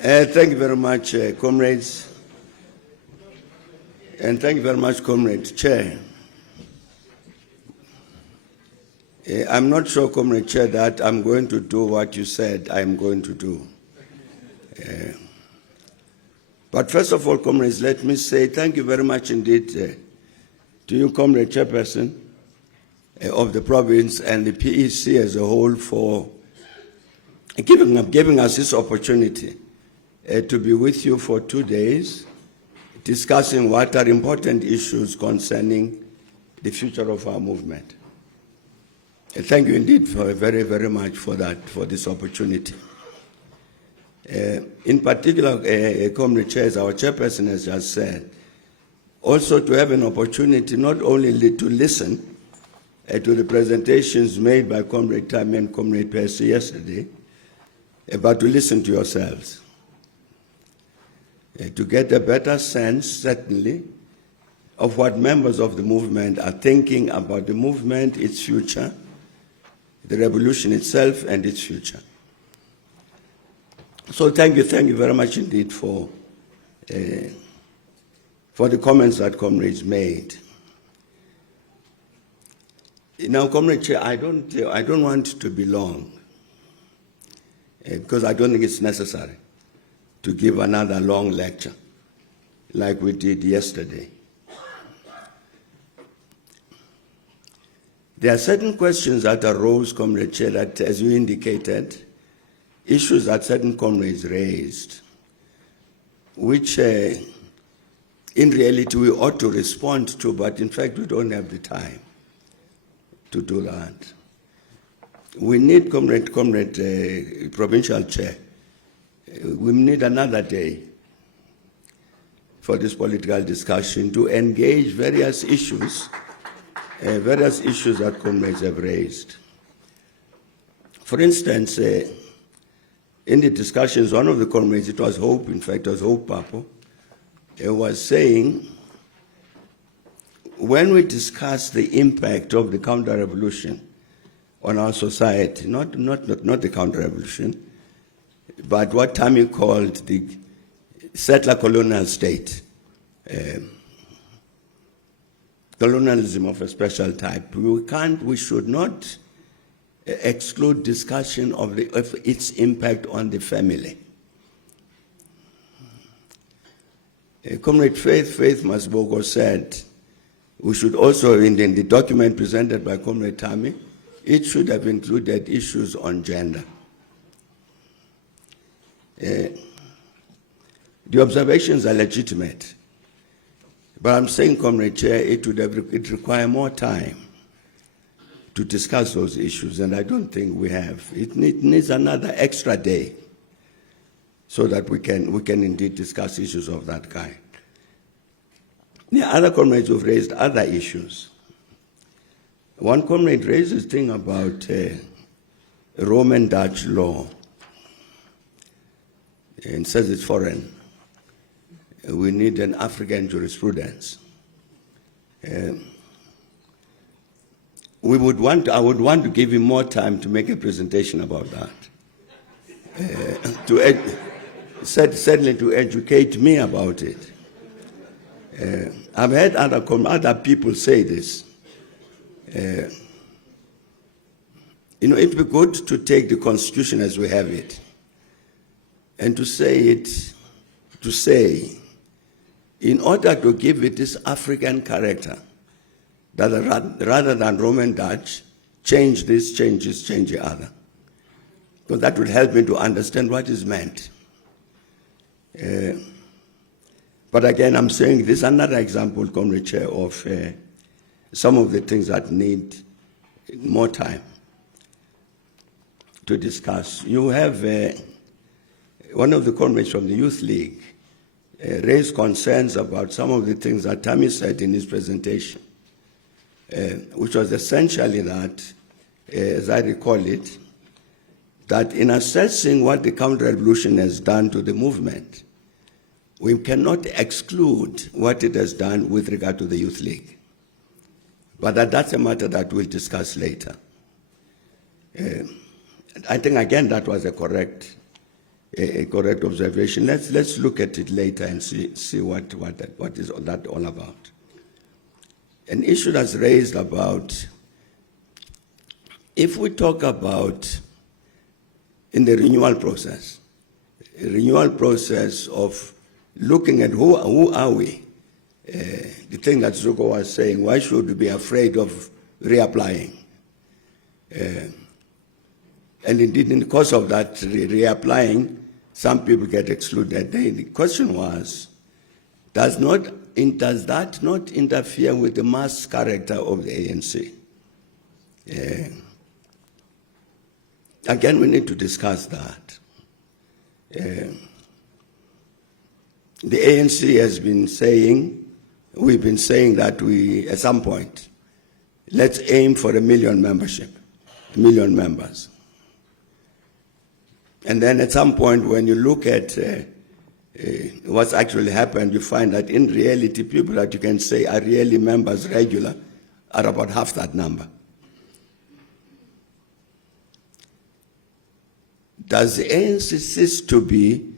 Thank you very much, comrades. And thank you very much, Comrade Chair. I'm not sure, Comrade Chair, that I'm going to do what you said I'm going to do. But first of all, comrades, let me say thank you very much indeed to you, Comrade Chairperson of the province and the PEC as a whole for giving us this opportunity to be with you for 2 days, discussing what are important issues concerning the future of our movement. Thank you indeed for very, very much for that, for this opportunity. In particular, Comrade Chair, as our chairperson has just said, also to have an opportunity not only to listen to the presentations made by Comrade Tammy and Comrade Percy yesterday, but to listen to yourselves, to get a better sense, certainly, of what members of the movement are thinking about the movement, its future, the revolution itself and its future. So thank you very much indeed for the comments that comrades made. Now, Comrade Chair, I don't want to be long because I don't think it's necessary to give another long lecture like we did yesterday. There are certain questions that arose, Comrade Chair, that, as you indicated, issues that certain comrades raised, which in reality we ought to respond to, but in fact we don't have the time to do that. We need, Comrade Provincial Chair, we need another day for this political discussion to engage various issues that comrades have raised. For instance, in the discussions, one of the comrades, it was Hope, in fact, it was Hope Papo, was saying, when we discuss the impact of the counter-revolution on our society, not the counter-revolution, but what Tammy called the settler colonial state, colonialism of a special type, we should not exclude discussion of its impact on the family. Comrade Faith Masbogo said, we should also, in the document presented by Comrade Tammy, it should have included issues on gender. The observations are legitimate, but I'm saying, Comrade Chair, it require more time to discuss those issues, and I don't think we have. It needs another extra day so that we can indeed discuss issues of that kind. The other comrades have raised other issues. One comrade raised this thing about Roman Dutch law and says it's foreign. We need an African jurisprudence. I would want to give him more time to make a presentation about that, certainly to educate me about it. I've heard other people say this. It would be good to take the Constitution as we have it and to say, in order to give it this African character, that rather than Roman Dutch, change this, change the other. Because that would help me to understand what is meant. But again, I'm saying this is another example, Comrade Chair, of some of the things that need more time to discuss. You have one of the comrades from the Youth League raised concerns about some of the things that Tammy said in his presentation, which was essentially that, as I recall it, that in assessing what the counter-revolution has done to the movement, we cannot exclude what it has done with regard to the Youth League. But that's a matter that we'll discuss later. I think, again, that was a correct a correct observation. Let's look at it later and see what is that all about. An issue that's raised about, if we talk about in the renewal process of looking at who are we, the thing that Zuko was saying, why should we be afraid of reapplying? And indeed, in the course of that reapplying, some people get excluded. The question was, does that not interfere with the mass character of the ANC? Again, we need to discuss that. The ANC has been saying, we've been saying that at some point, let's aim for 1 million membership, 1 million members. And then at some point, when you look at what's actually happened, you find that in reality, people that you can say are really members regular are about half that number. Does the ANC cease to be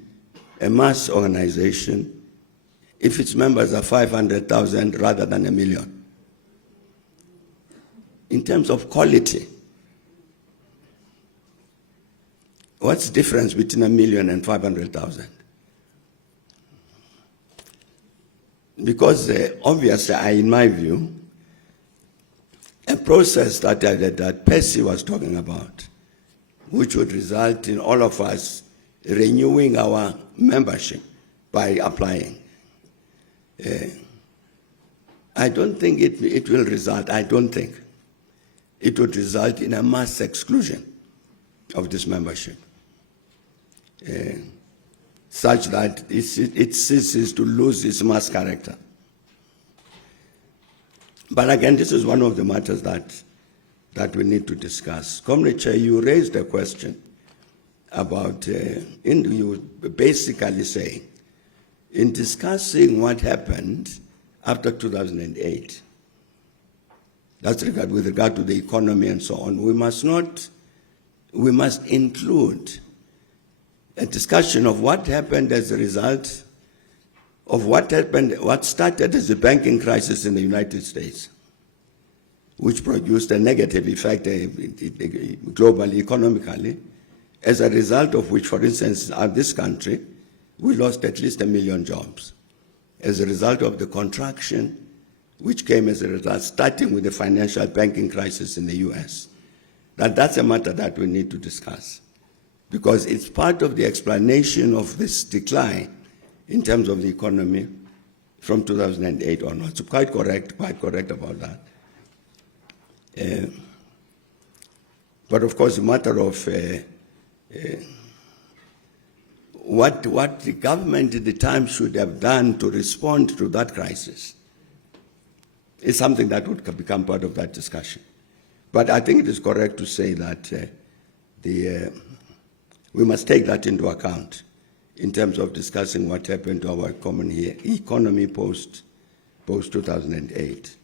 a mass organization if its members are 500,000 rather than 1 million? In terms of quality, what's the difference between 1 million and 500,000? Because obviously, in my view, a process that Percy was talking about, which would result in all of us renewing our membership by applying. I don't think it will result, I don't think it would result in a mass exclusion of this membership, such that it ceases to lose its mass character. But again, this is one of the matters that we need to discuss. Comrade Chair, you raised a question about, you basically saying, in discussing what happened after 2008, that's with regard to the economy and so on, we must include a discussion of what happened as a result of what started as a banking crisis in the United States, which produced a negative effect globally, economically, as a result of which, for instance, in this country, we lost at least 1 million jobs as a result of the contraction which came as a result, starting with the financial banking crisis in the US. That's a matter that we need to discuss, because it's part of the explanation of this decline in terms of the economy from 2008 onwards. So quite correct about that. But of course, the matter of what the government at the time should have done to respond to that crisis is something that would become part of that discussion. But I think it is correct to say that we must take that into account in terms of discussing what happened to our economy post 2008.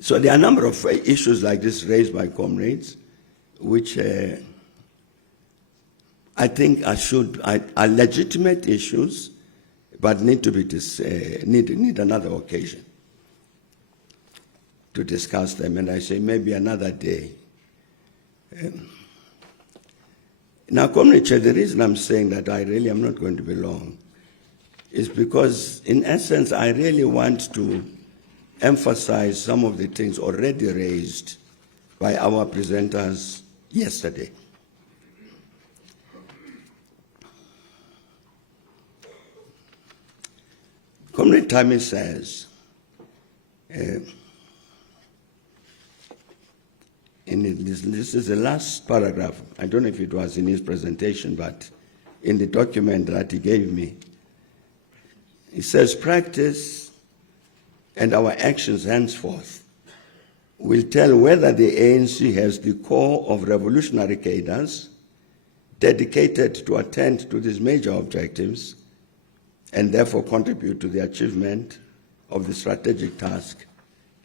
So there are a number of issues like this raised by comrades, which I think are legitimate issues, but need to be need another occasion to discuss them. And I say maybe another day. Now, Comrade Chair, the reason I'm saying that I really am not going to be long is because, in essence, I really want to emphasize some of the things already raised by our presenters yesterday. Comrade Tami says, this is the last paragraph. I don't know if it was in his presentation, but in the document that he gave me, he says, practice and our actions henceforth will tell whether the ANC has the core of revolutionary cadres dedicated to attend to these major objectives and therefore contribute to the achievement of the strategic task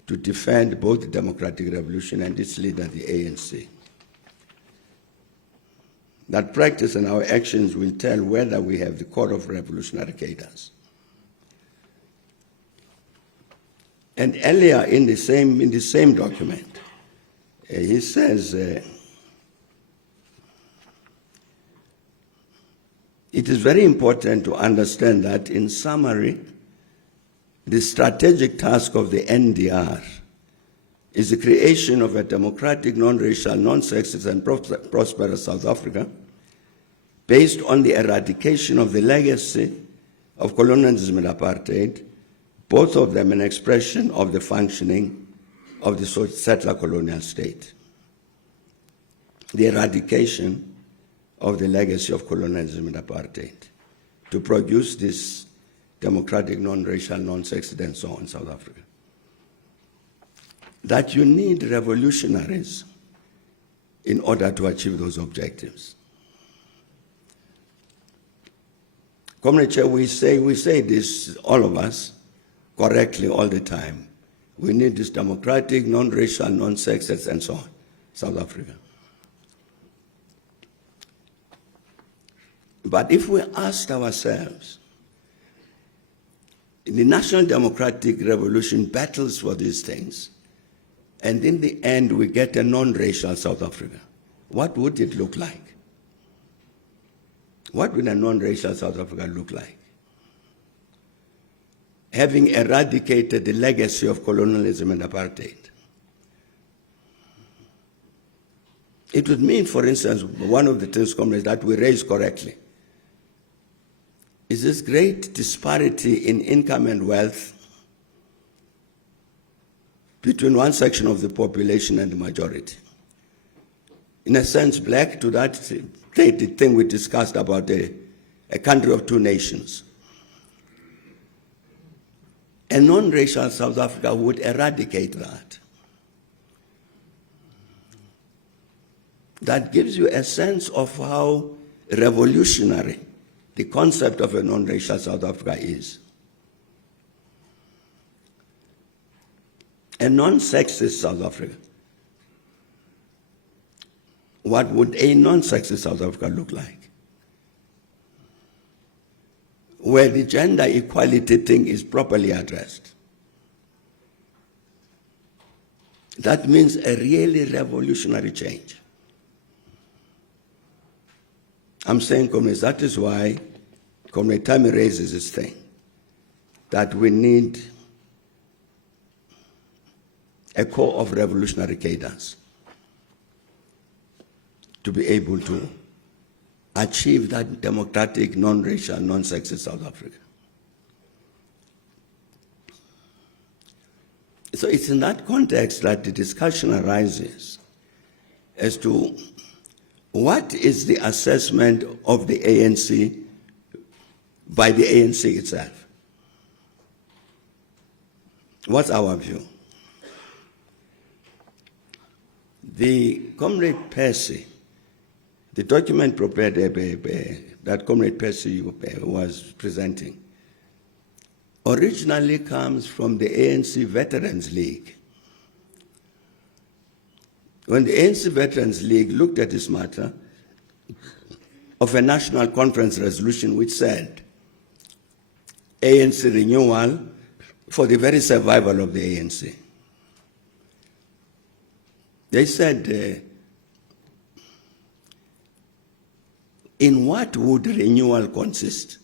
to defend both the democratic revolution and its leader, the ANC. that practice and our actions will tell whether we have the core of revolutionary cadres. And earlier in the same document, he says, it is very important to understand that, in summary, the strategic task of the NDR is the creation of a democratic, non-racial, non-sexist, and prosperous South Africa based on the eradication of the legacy of colonialism and apartheid, both of them an expression of the functioning of the settler colonial state. The eradication of the legacy of colonialism and apartheid to produce this democratic, non-racial, non-sexist, and so on in South Africa. That you need revolutionaries in order to achieve those objectives. Comrade Chair, we say this, all of us, correctly all the time. We need this democratic, non-racial, non-sexist, and so on, South Africa. But if we asked ourselves, the National Democratic Revolution battles for these things, and in the end we get a non-racial South Africa, what would it look like? What would a non-racial South Africa look like? Having eradicated the legacy of colonialism and apartheid. It would mean, for instance, one of the things, comrades, that we raised correctly is this great disparity in income and wealth between one section of the population and the majority. In a sense, black to that thing we discussed about a country of two nations. A non-racial South Africa would eradicate that. That gives you a sense of how revolutionary the concept of a non-racial South Africa is. A non-sexist South Africa. What would a non-sexist South Africa look like? Where the gender equality thing is properly addressed. That means a really revolutionary change. I'm saying, comrades, that is why Comrade Tammy raises this thing, that we need a core of revolutionary cadres to be able to achieve that democratic, non-racial, non-sexist South Africa. So it's in that context that the discussion arises as to what is the assessment of the ANC by the ANC itself. What's our view? The Comrade Percy, the document prepared that Comrade Percy was presenting, originally comes from the ANC Veterans League. When the ANC Veterans League looked at this matter of a national conference resolution which said ANC renewal for the very survival of the ANC, they said, in what would renewal consist?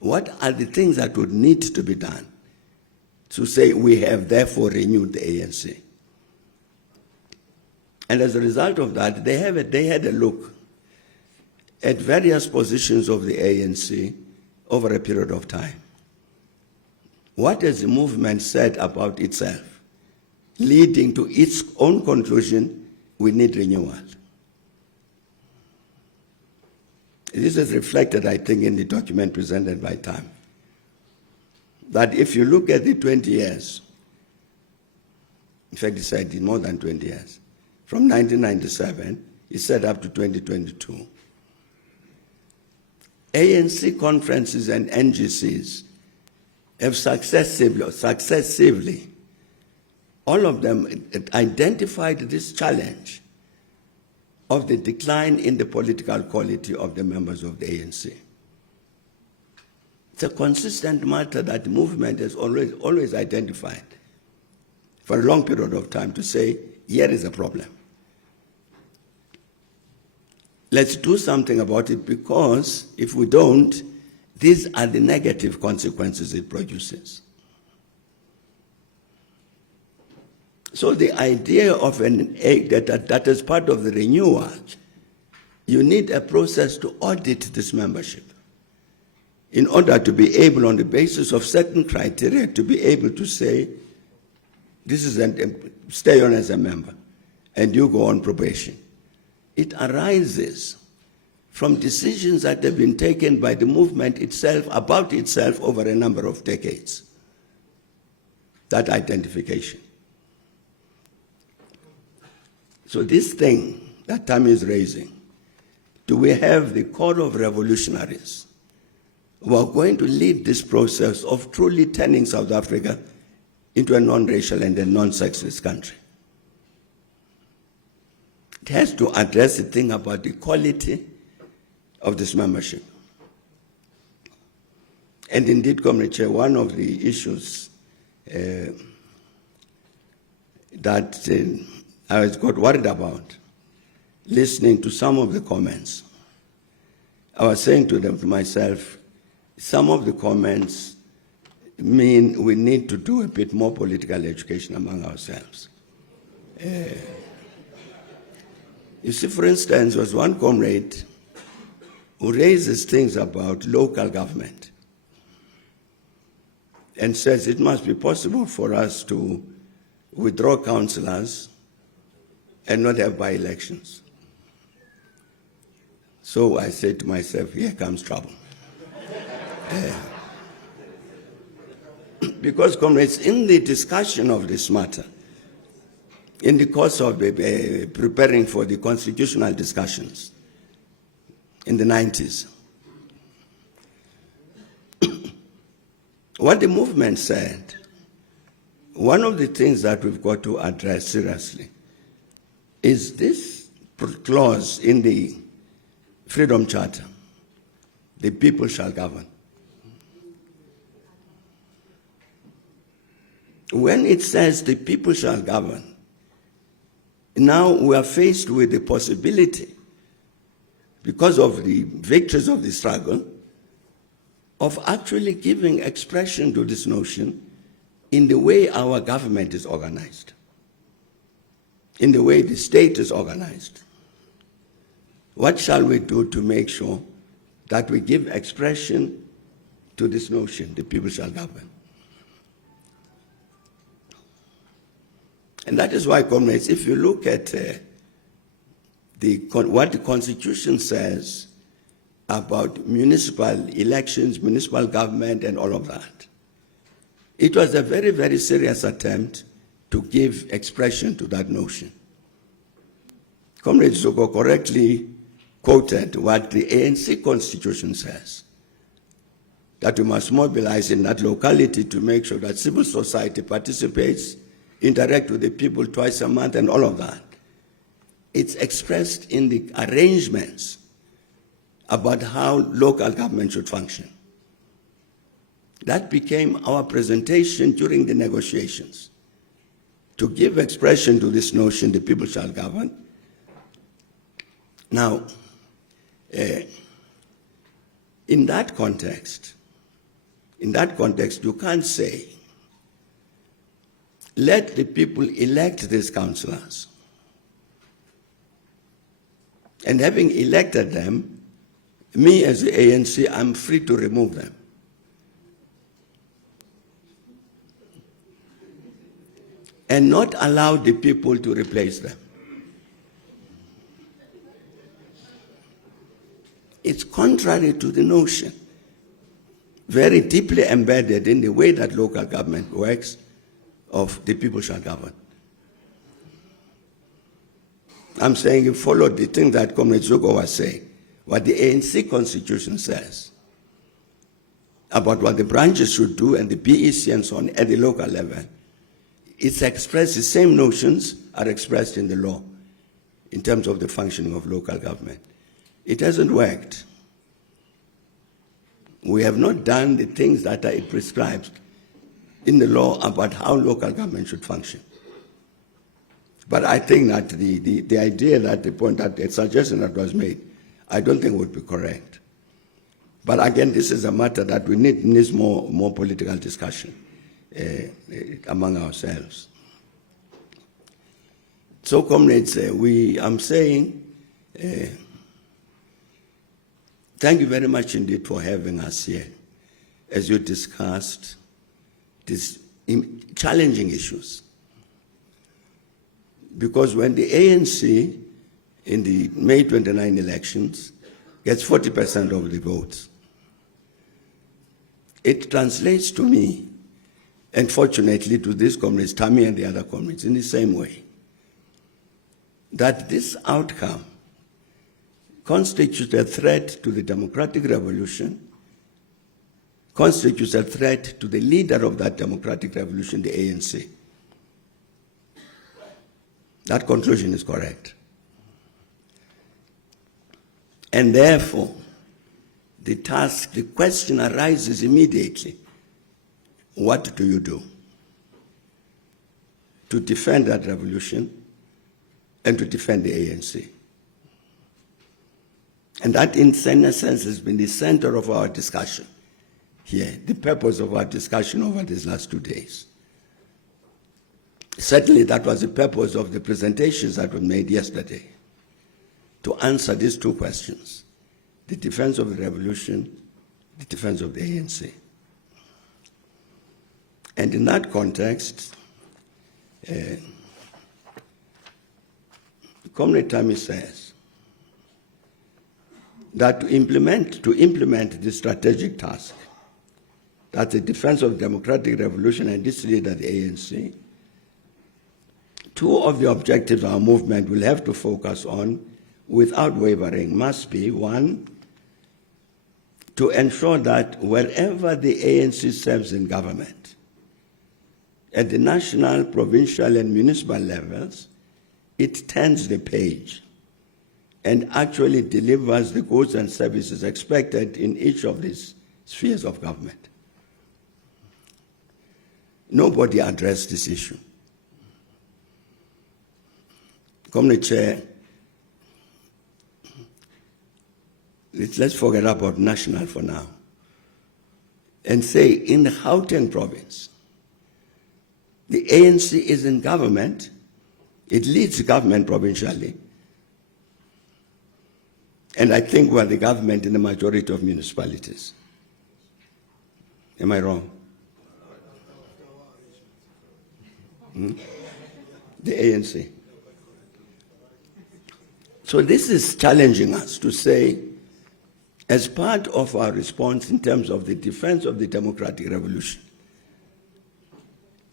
What are the things that would need to be done to say we have therefore renewed the ANC? And as a result of that, they had a look at various positions of the ANC over a period of time. What has the movement said about itself, leading to its own conclusion, we need renewal? This is reflected, I think, in the document presented by Tam. That if you look at the 20 years, in fact, he said more than 20 years, from 1997, he said up to 2022, ANC conferences and NGCs have successively, all of them identified this challenge of the decline in the political quality of the members of the ANC. It's a consistent matter that the movement has always identified for a long period of time to say, here is a problem. Let's do something about it, because if we don't, these are the negative consequences it produces. So the idea of that as part of the renewal, you need a process to audit this membership in order to be able, on the basis of certain criteria, to be able to say, this is stay on as a member, and you go on probation. It arises from decisions that have been taken by the movement itself, about itself, over a number of decades. That identification. So this thing that Tammy is raising, do we have the core of revolutionaries who are going to lead this process of truly turning South Africa into a non-racial and a non-sexist country? It has to address the thing about the quality of this membership. And indeed, Comrade Chair, one of the issues that I was got worried about, listening to some of the comments, I was saying to myself, some of the comments mean we need to do a bit more political education among ourselves. You see, for instance, there was one comrade who raises things about local government and says it must be possible for us to withdraw councillors and not have by-elections. So I said to myself, here comes trouble. Because, comrades, in the discussion of this matter, in the course of preparing for the constitutional discussions in the 90s, what the movement said, one of the things that we've got to address seriously is this clause in the Freedom Charter, the people shall govern. When it says the people shall govern, now we are faced with the possibility, because of the victories of the struggle, of actually giving expression to this notion in the way our government is organized, in the way the state is organized. What shall we do to make sure that we give expression to this notion, the people shall govern? And that is why, comrades, if you look at what the Constitution says about municipal elections, municipal government, and all of that, it was a very, very serious attempt to give expression to that notion. Comrade Zuko correctly quoted what the ANC Constitution says, that we must mobilize in that locality to make sure that civil society participates, interact with the people twice a month, and all of that. It's expressed in the arrangements about how local government should function. That became our presentation during the negotiations, to give expression to this notion, the people shall govern. Now, in that context, you can't say, let the people elect these councillors. And having elected them, me as the ANC, I'm free to remove them. And not allow the people to replace them. It's contrary to the notion, very deeply embedded in the way that local government works, of the people shall govern. I'm saying you follow the thing that Comrade Zuko was saying, what the ANC Constitution says about what the branches should do and the BEC and so on at the local level. It's expressed, the same notions are expressed in the law. in terms of the functioning of local government. It hasn't worked. We have not done the things that are prescribed in the law about how local government should function. But I think that the idea that the suggestion that was made, I don't think would be correct. But again, this is a matter that we needs more political discussion among ourselves. So, comrades, I'm saying, thank you very much indeed for having us here as you discussed these challenging issues. Because when the ANC in the May 29 elections gets 40% of the votes, it translates to me, and fortunately to these comrades, Tammy and the other comrades, in the same way, that this outcome constitutes a threat to the democratic revolution, constitutes a threat to the leader of that democratic revolution, the ANC. That conclusion is correct. And therefore, the question arises immediately. What do you do to defend that revolution and to defend the ANC? And that, in a sense, has been the center of our discussion here, the purpose of our discussion over these last 2 days. Certainly, that was the purpose of the presentations that were made yesterday, to answer these two questions: the defense of the revolution, the defense of the ANC. And in that context, Comrade Tammy says that to implement the strategic task, that's the defense of the democratic revolution and its leader, the ANC, two of the objectives our movement will have to focus on without wavering must be, one, to ensure that wherever the ANC serves in government, at the national, provincial, and municipal levels, it turns the page and actually delivers the goods and services expected in each of these spheres of government. Nobody addressed this issue. Comrade Chair, let's forget about national for now and say in the Gauteng province, the ANC is in government, it leads government provincially, and I think we're the government in the majority of municipalities. Am I wrong? The ANC. So this is challenging us to say, as part of our response in terms of the defense of the democratic revolution,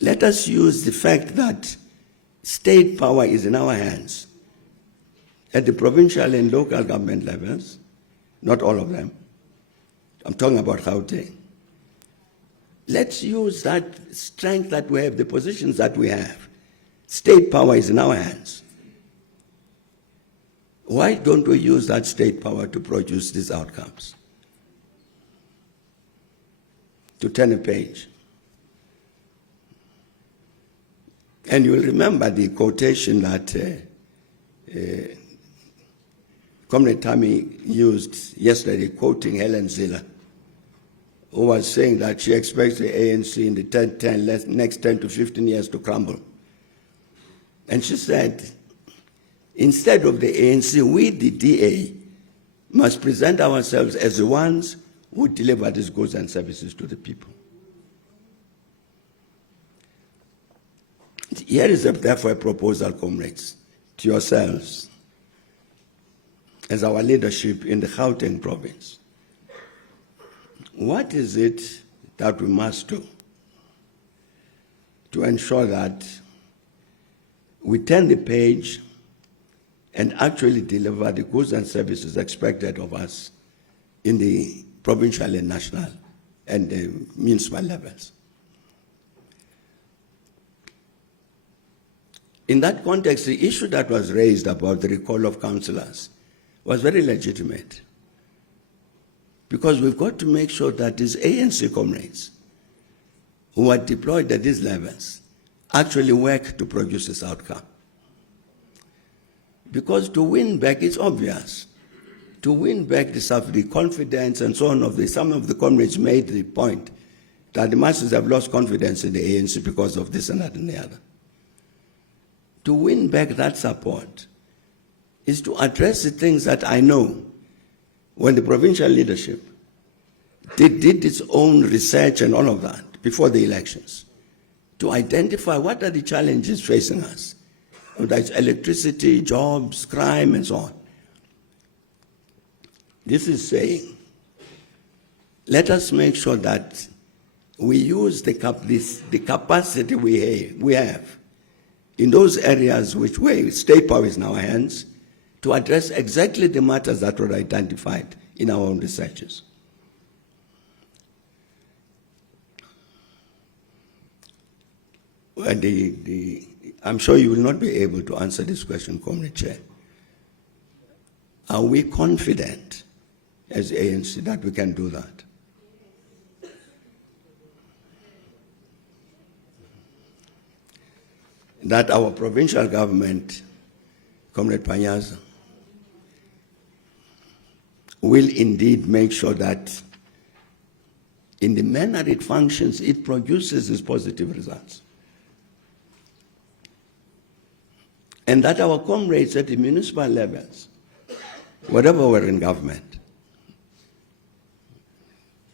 let us use the fact that state power is in our hands at the provincial and local government levels, not all of them. I'm talking about Gauteng. Let's use that strength that we have, the positions that we have. State power is in our hands. Why don't we use that state power to produce these outcomes? To turn a page. And you'll remember the quotation that Comrade Tammy used yesterday, quoting Helen Ziller, who was saying that she expects the ANC in the next 10 to 15 years to crumble. And she said, instead of the ANC, we, the DA, must present ourselves as the ones who deliver these goods and services to the people. Here is therefore a proposal, comrades, to yourselves, as our leadership in the Gauteng province. What is it that we must do to ensure that we turn the page and actually deliver the goods and services expected of us in the provincial and national and the municipal levels? In that context, the issue that was raised about the recall of councillors was very legitimate. Because we've got to make sure that these ANC comrades who are deployed at these levels actually work to produce this outcome. Because to win back, it's obvious. To win back the confidence and so on of some of the comrades made the point that the masses have lost confidence in the ANC because of this and that and the other. To win back that support is to address the things that I know when the provincial leadership did its own research and all of that before the elections, to identify what are the challenges facing us. Whether it's electricity, jobs, crime, and so on. This is saying, let us make sure that we use the capacity we have in those areas where state power is in our hands to address exactly the matters that were identified in our own researches. I'm sure you will not be able to answer this question, Comrade Chair. Are we confident as ANC that we can do that? That our provincial government, Comrade Panyaza, will indeed make sure that in the manner it functions, it produces these positive results. And that our comrades at the municipal levels, whatever we're in government,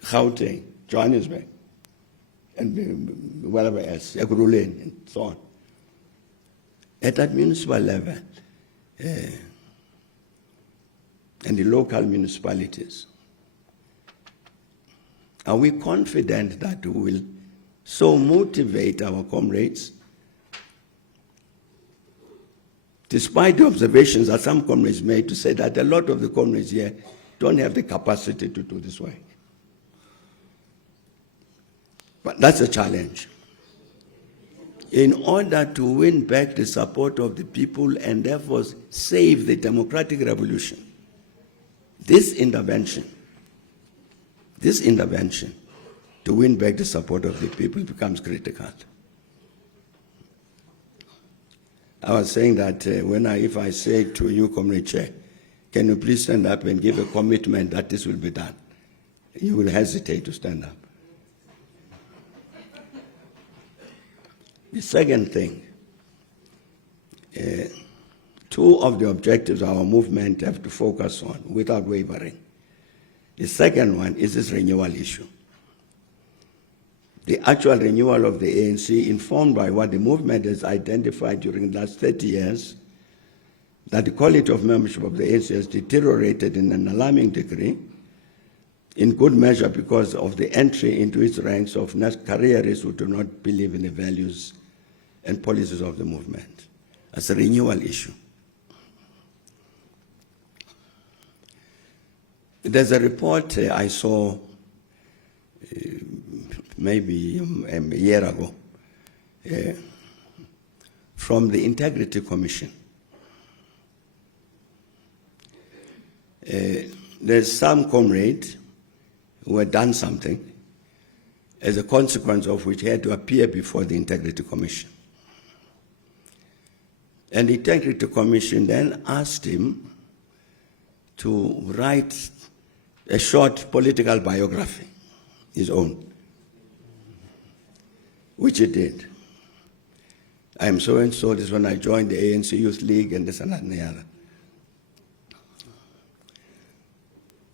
Gauteng, Johannesburg, and wherever else, Ekurhuleni, and so on, at that municipal level, and the local municipalities, are we confident that we will so motivate our comrades, despite the observations that some comrades made to say that a lot of the comrades here don't have the capacity to do this work? But that's a challenge. In order to win back the support of the people and therefore save the democratic revolution, this intervention to win back the support of the people becomes critical. I was saying that if I say to you, Comrade Chair, can you please stand up and give a commitment that this will be done? You will hesitate to stand up. The second thing, two of the objectives our movement have to focus on without wavering. The second one is this renewal issue. The actual renewal of the ANC, informed by what the movement has identified during the last 30 years, that the quality of membership of the ANC has deteriorated in an alarming degree, in good measure because of the entry into its ranks of careerists who do not believe in the values and policies of the movement. As a renewal issue. There's a report I saw maybe a year ago from the Integrity Commission. There's some comrade who had done something as a consequence of which he had to appear before the Integrity Commission. And the Integrity Commission then asked him to write a short political biography, his own, which he did. I am so-and-so, this is when I joined the ANC Youth League, and this and that and the other.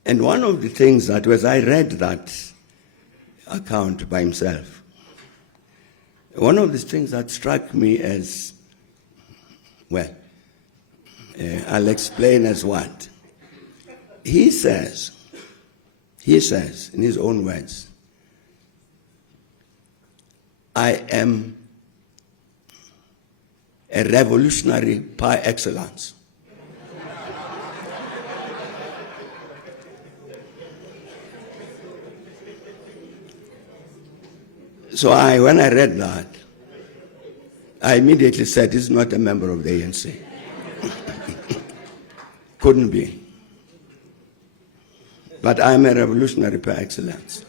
And one of the things that was, I read that account by himself, one of the things that struck me as, well, I'll explain as what. He says in his own words, I am a revolutionary par excellence. So when I read that, I immediately said, he's not a member of the ANC. Couldn't be. But I'm a revolutionary par excellence.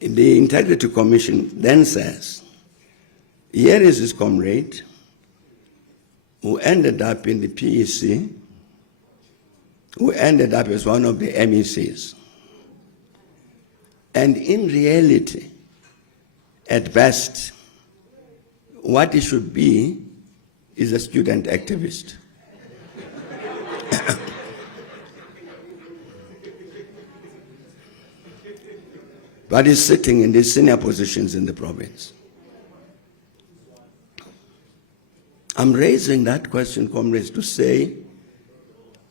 The Integrity Commission then says, here is his comrade who ended up in the PEC, who ended up as one of the MECs. And in reality, at best, what he should be is a student activist. But he's sitting in these senior positions in the province. I'm raising that question, comrades, to say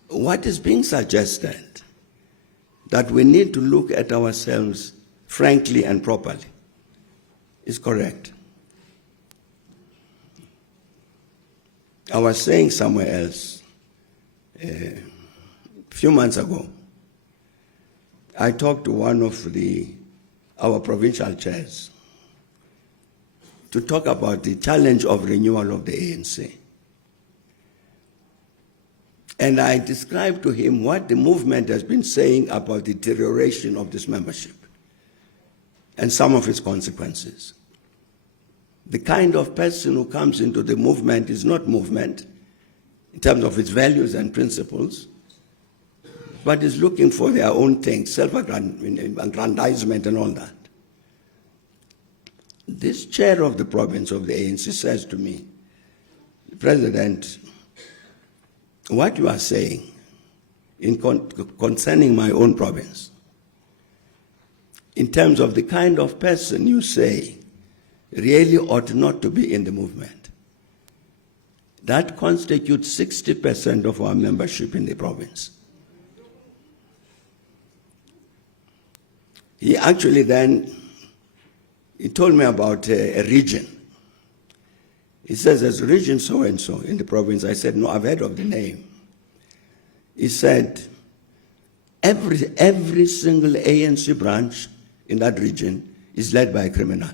what is being suggested, that we need to look at ourselves frankly and properly, is correct. I was saying somewhere else, a few months ago, I talked to one of our provincial chairs to talk about the challenge of renewal of the ANC. And I described to him what the movement has been saying about the deterioration of this membership and some of its consequences. The kind of person who comes into the movement is not movement in terms of its values and principles, but is looking for their own things, self-aggrandizement and all that. This chair of the province of the ANC says to me, President, what you are saying concerning my own province, in terms of the kind of person you say really ought not to be in the movement, that constitutes 60% of our membership in the province. He actually then, he told me about a region. He says, there's a region so-and-so in the province. I said, no, I've heard of the name. He said, every single ANC branch in that region is led by a criminal.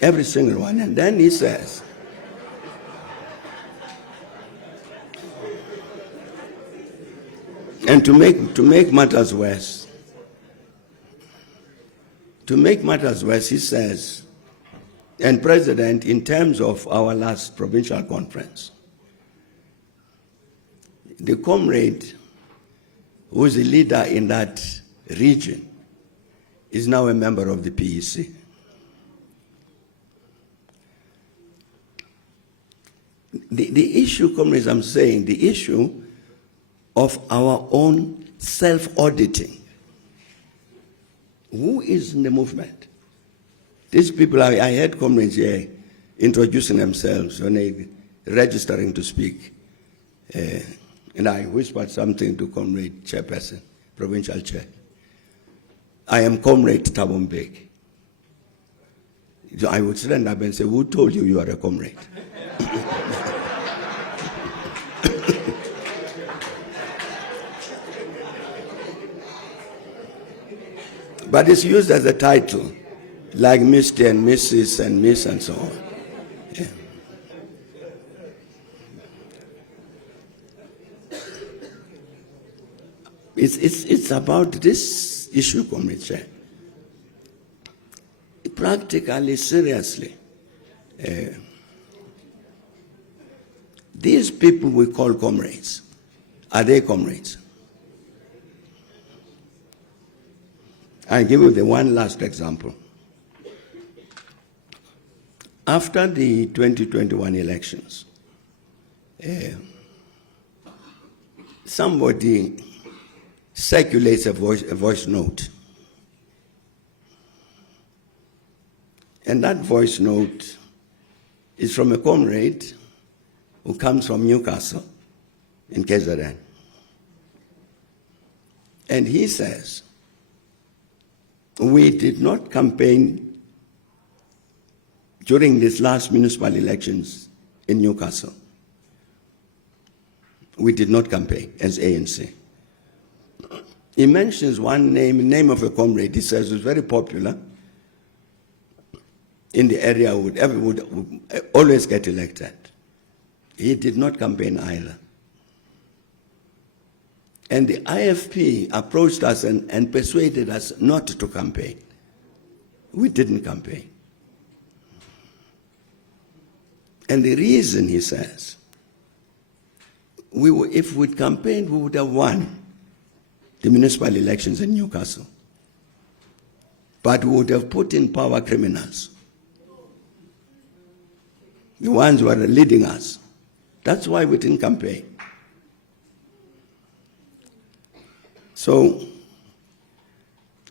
Every single one. And then he says, and to make matters worse, he says, and President, in terms of our last provincial conference, the comrade who is a leader in that region is now a member of the PEC. The issue, comrades, I'm saying, the issue of our own self-auditing. Who is in the movement? These people, I heard comrades here introducing themselves when they registering to speak. And I whispered something to Comrade Chairperson, Provincial Chair. I am Comrade Thabo Mbeki. So I would stand up and say, who told you you are a comrade? But it's used as a title, like Mr. and Mrs. and Miss and so on. Yeah. It's about this issue, Comrade Chair. Practically, seriously. These people we call comrades, are they comrades? I'll give you the one last example. After the 2021 elections, somebody circulates a voice note. And that voice note is from a comrade who comes from Newcastle in KZN. And he says, we did not campaign during these last municipal elections in Newcastle. We did not campaign as ANC. he mentions one name of a comrade, he says, was very popular in the area, would always get elected. He did not campaign either. And the IFP approached us and persuaded us not to campaign. We didn't campaign. And the reason, he says, if we'd campaigned, we would have won the municipal elections in Newcastle. But we would have put in power criminals, the ones who are leading us. That's why we didn't campaign. So,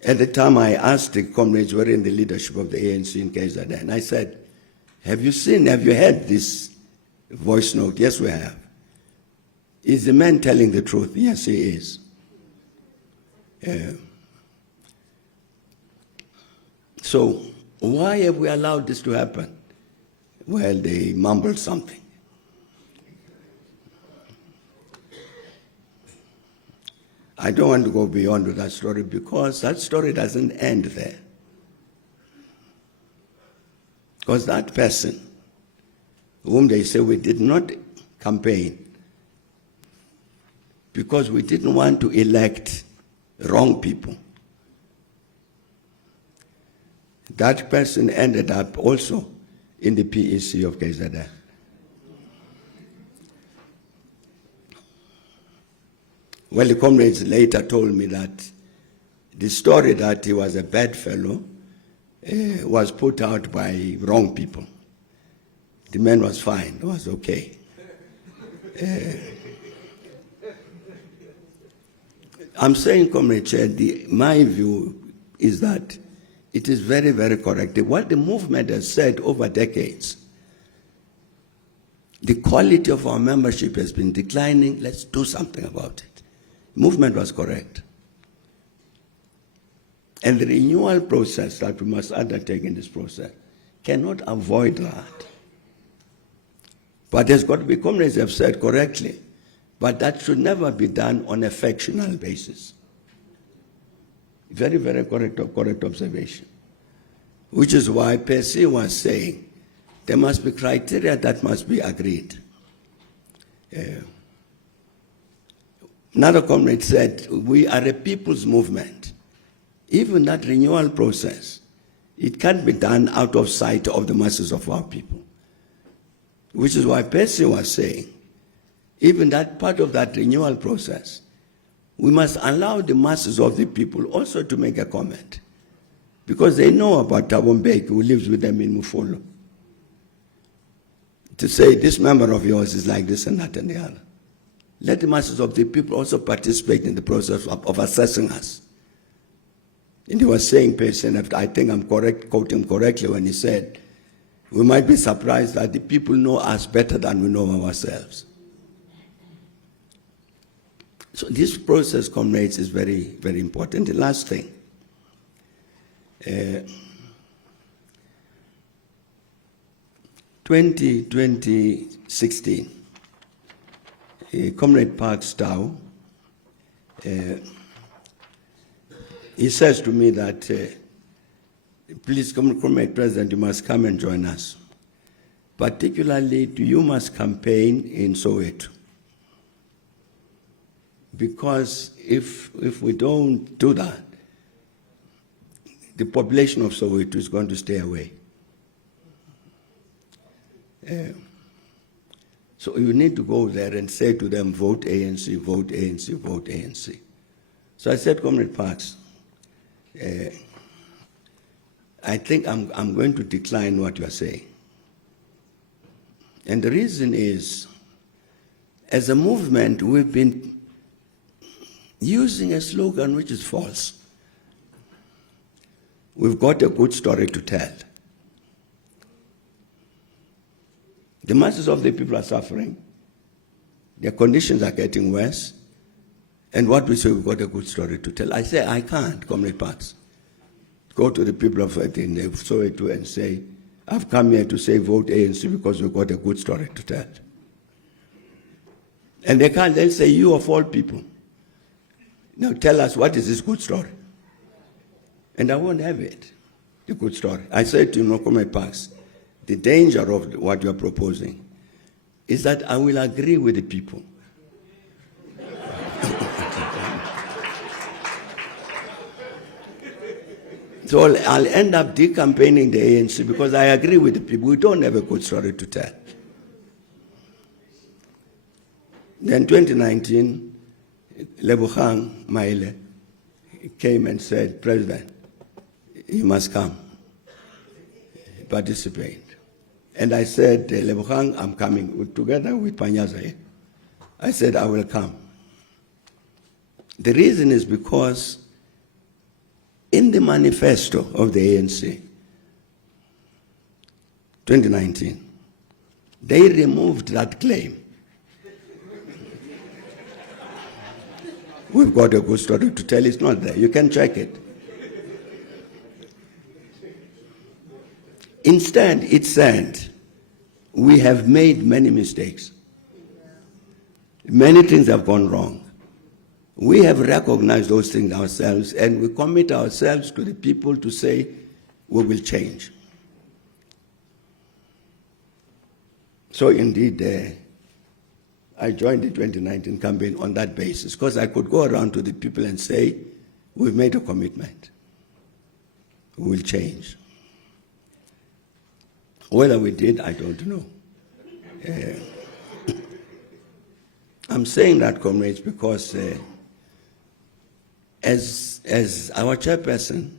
at the time I asked the comrades who were in the leadership of the ANC in KZN, and I said, have you heard this voice note? Yes, we have. Is the man telling the truth? Yes, he is. So, why have we allowed this to happen? Well, they mumbled something. I don't want to go beyond with that story because that story doesn't end there. Because that person, whom they say we did not campaign because we didn't want to elect wrong people, that person ended up also in the PEC of KZN. Well, the comrades later told me that the story that he was a bad fellow was put out by wrong people. The man was fine, it was okay. I'm saying, Comrade Chair, my view is that it is very, very correct. What the movement has said over decades, the quality of our membership has been declining, let's do something about it. Movement was correct. And the renewal process that we must undertake in this process cannot avoid that. But there's got to be, comrades have said correctly, but that should never be done on a factional basis. Very, very correct observation. Which is why Percy was saying there must be criteria that must be agreed. Another comrade said, we are a people's movement. Even that renewal process, it can't be done out of sight of the masses of our people. Which is why Percy was saying, even that part of that renewal process, we must allow the masses of the people also to make a comment. Because they know about Thabo Mbeki, who lives with them in Mufolo. To say, this member of yours is like this and that and the other. Let the masses of the people also participate in the process of assessing us. And he was saying, Patient, I think I'm quoting correctly when he said, we might be surprised that the people know us better than we know ourselves. So this process, comrades, is very, very important. The last thing, 2016, Comrade Park Stow, he says to me that, please, Comrade President, you must come and join us. Particularly, you must campaign in Soweto. Because if we don't do that, the population of Soweto is going to stay away. So you need to go there and say to them, vote ANC, vote ANC, vote ANC. So I said, Comrade Parks, I think I'm going to decline what you are saying. And the reason is, as a movement, we've been using a slogan which is false. We've got a good story to tell. The masses of the people are suffering. Their conditions are getting worse. And what we say, we've got a good story to tell. I say, I can't, Comrade Parks, go to the people of Soweto and say, I've come here to say vote ANC because we've got a good story to tell. And they can't, they'll say, you of all people, Now tell us, what is this good story? And I won't have it, the good story. I said to Nokome Parks, the danger of what you are proposing is that I will agree with the people. So I'll end up decampaigning the ANC because I agree with the people. We don't have a good story to tell. Then 2019, Lebogang Maile came and said, President, you must come, participate. And I said, Lebogang, I'm coming, together with Panyaza. I said, I will come. The reason is because in the manifesto of the ANC, 2019, they removed that claim. We've got a good story to tell, it's not there. You can check it. Instead, it said, we have made many mistakes. Many things have gone wrong. We have recognized those things ourselves, and we commit ourselves to the people to say, we will change. So indeed, I joined the 2019 campaign on that basis, because I could go around to the people and say, we've made a commitment. We will change. Whether we did, I don't know. I'm saying that, comrades, because as our chairperson,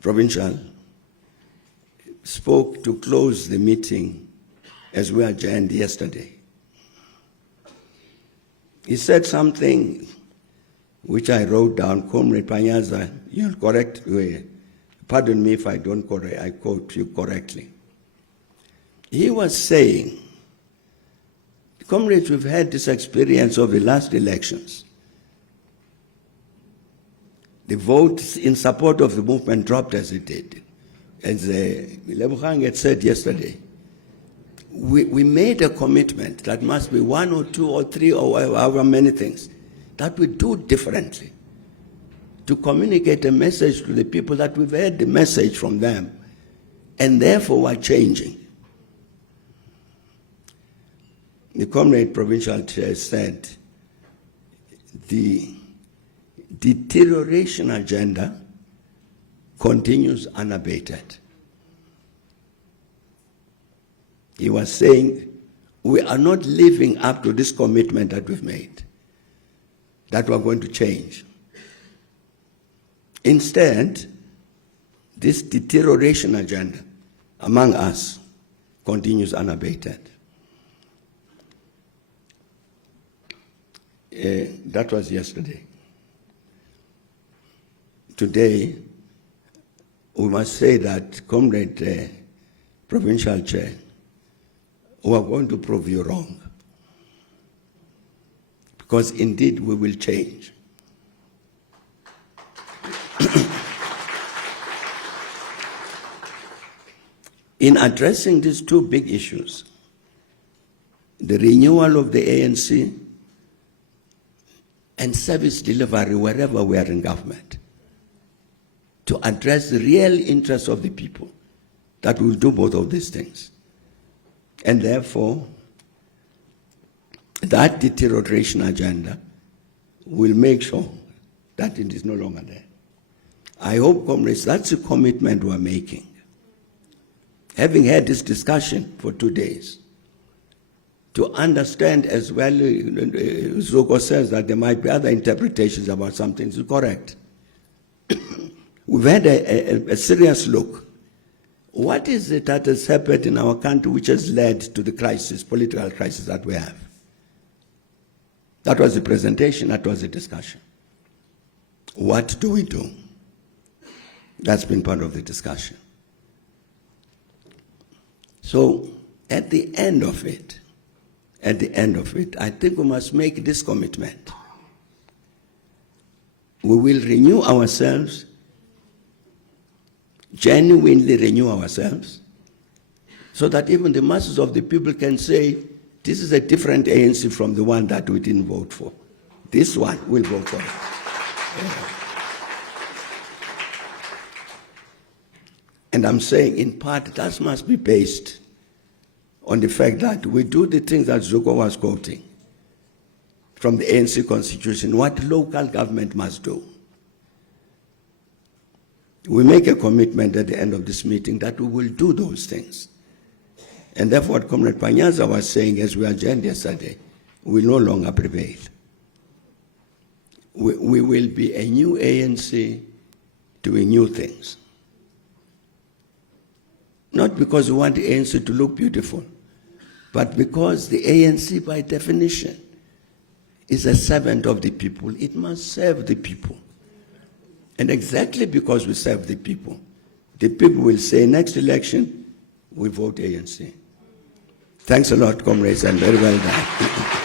provincial, spoke to close the meeting as we adjourned yesterday, he said something which I wrote down. Comrade Panyaza, you'll correct me. Pardon me if I don't correct, I quote you correctly. He was saying, comrades, we've had this experience of the last elections. The votes in support of the movement dropped as it did. As Lebogang had said yesterday, we made a commitment that must be 1 or 2 or 3 or however many things that we do differently to communicate a message to the people that we've heard the message from them and therefore we're changing. The comrade provincial chair said the deterioration agenda continues unabated. He was saying, we are not living up to this commitment that we've made, that we're going to change. Instead, this deterioration agenda among us continues unabated. That was yesterday. Today, we must say that, Comrade Provincial Chair, we are going to prove you wrong. Because indeed we will change. In addressing these two big issues, the renewal of the ANC and service delivery wherever we are in government, to address the real interests of the people, that will do both of these things. And therefore, that deterioration agenda will make sure that it is no longer there. I hope, comrades, that's the commitment we're making. Having had this discussion for 2 days, to understand as well, Rhoqo says that there might be other interpretations about something, is correct. We've had a serious look. What is it that has happened in our country which has led to the crisis, political crisis that we have? That was the presentation, that was the discussion. What do we do? That's been part of the discussion. So, at the end of it, I think we must make this commitment. We will renew ourselves, genuinely renew ourselves, so that even the masses of the people can say, this is a different ANC from the one that we didn't vote for. This one will vote for it. And I'm saying, in part, that must be based on the fact that we do the things that Zuko was quoting from the ANC Constitution, what local government must do. We make a commitment at the end of this meeting that we will do those things. And therefore, what Comrade Panyaza was saying as we adjourned yesterday will no longer prevail. We will be a new ANC doing new things. Not because we want the ANC to look beautiful, but because the ANC, by definition, is a servant of the people. It must serve the people. And exactly because we serve the people will say, next election, we vote ANC. Thanks a lot, comrades, and very well done.